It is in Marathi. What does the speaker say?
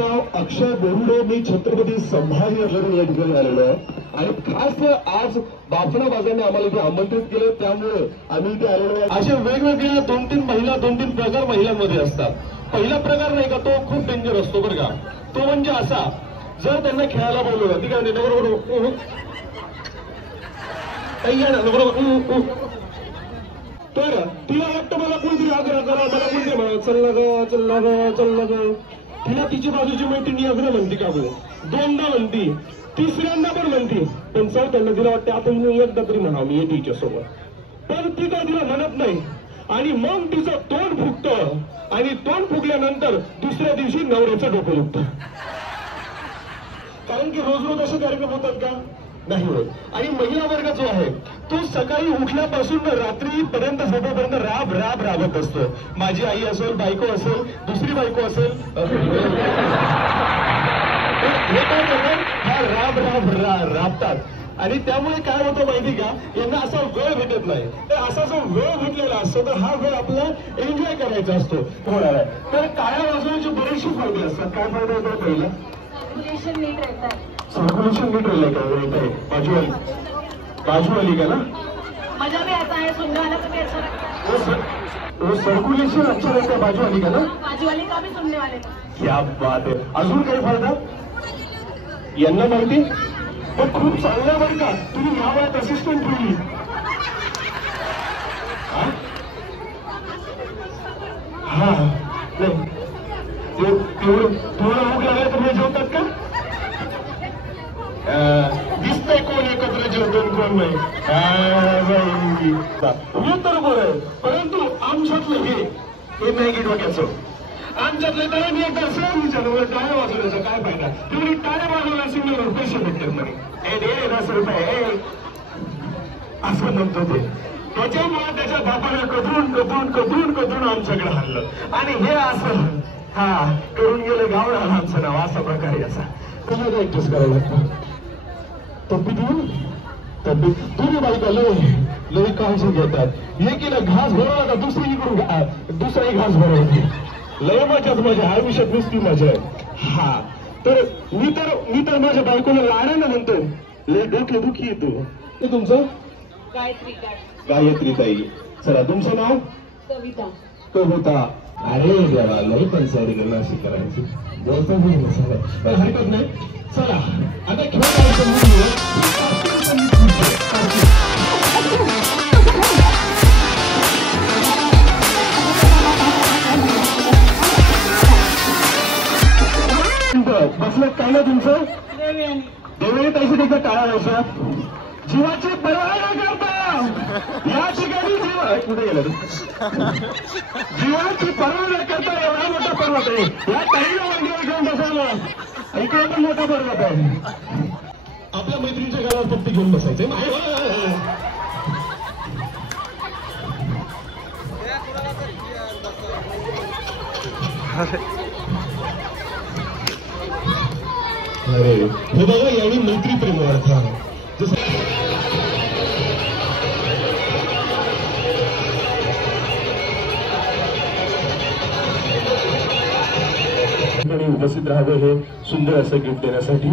नाव अक्षय बोरुडे, मी छत्रपती संभाजीनगर या ठिकाणी आलेलो आहे आणि खास आज बाफना बाजारने आम्हाला इथे आमंत्रित केलं, त्यामुळे आम्ही इथे आलेलो आहे। असे वेगवेगळ्या 2-3 महिला 2-3 प्रकार महिलांमध्ये असतात। पहिला प्रकार नाही का तो खूप डेंजर असतो बरं का, तो म्हणजे असा, जर त्यांना खेळायला बोलवलं ठीक आहे बरोबर तर तिला वाटतं मला कोणतरी आग्रह करा, मला कोणतरी म्हणा चल ना ग चल ना ग चल ना ग, तिला तिची बाजूची मैत्रिणी आग्रह म्हणते का गो, 2दा म्हणती, 3ऱ्यांदा पण म्हणती, पण चौथ्यांदा तिला वाटते आपण एकदा तरी म्हणा मी येते तिच्यासोबत, पण ती काय तिला म्हणत नाही आणि मग तिचं तोंड फुगतं आणि तोंड फुगल्यानंतर दुसऱ्या दिवशी नवऱ्याचं डोकं दुखतं। कारण की रोज रोज असे कार्यक्रम होतात का, नाही होत। आणि महिला वर्ग जो आहे तो सकाळी उठल्यापासून रात्रीपर्यंत झोपेपर्यंत राब राब राबत असतो। माझी आई असेल, बायको असेल, दुसरी बायको असेल, हे काय करतात, हा राब राब राबतात आणि त्यामुळे काय होतं माहिती का, यांना असा वेळ भेटत नाही। तर असा जो वेळ भेटलेला असतो तर हा वेळ आपला एन्जॉय करायचा असतो होणार आहे। तर टाळ्या वाजवण्याचे बरेचसे फायदे असतात। काय फायदे होतात, पहिला सर्क्युलेशन नीट राहिलंय का, बाजू वाली का ना, मजा भी आता है, सुनने वाला को भी अच्छा लगता है। वो सर्कुलेशन अच्छा रहता है बाजू वाली का ना, बाजू वाली का भी सुनने वाले का। क्या बात है। अजून काही फायदा यांना माहिती, पण खूप चांगला बरं का, तुम्ही या वयात असिस्टंट ठेवली, हा तेवढं भूक लागलं तर जेवतात का, दिसतंय कोण एकत्र जेवतो कोण नाही, हे तर बरं, परंतु आमच्यातलं हे नाही की डोक्याचं, आमच्यातलं तर मी एकदा सहज विचारलं टाळ्या वाजवण्याचा काय फायदा, तेवढी टाळ्या वाजवल्या सिग्नलवर पैसे भेटतात म्हणे, दे 10 रुपये असं म्हणतो ते। त्याच्यामुळे त्याच्या बापाला कदरून आमच्याकडे हल्लं आणि हे असं हा करून गेलं गावडा आमचं नाव, असा प्रकार याचा तुम्हाला ऍडजस्ट करावं लागतं। तब्येत दोन्ही बायका लई काळजी घेतात, एकीला घास भरवला का दुसराही घास भरवते, लय मजा आयुष्यात नुसती मजा आहे। हा तर मी तर माझ्या बायकोला लाडानं म्हणतो, लय डोके दुखी येतो। हे तुमचं गायत्री ताई, चला तुमचं नाव कविता, अरे देवा लई पंचायती नाशिक करायची, बोलता पण हरकत नाही। चला आता बसलं काय ना तुमचं, देवळी ताईसाठी एकदा टाळा वाजवा, जीवाची पर्वा न करता या ठिकाणी कुठे गेलं, जीवाची पर्वा न करता एवढा मोठा पर्वत आहे, या ताईला वरती घेऊन बसायला, इकडे पण मोठा पर्वत आहे, आपल्या मैत्रिणीच्या गावात फक्त घेऊन बसायचंय। अरे हे बघा यावेळी मैत्री प्रेमार्थ उपस्थित राहावं हे सुंदर असं गिफ्ट देण्यासाठी।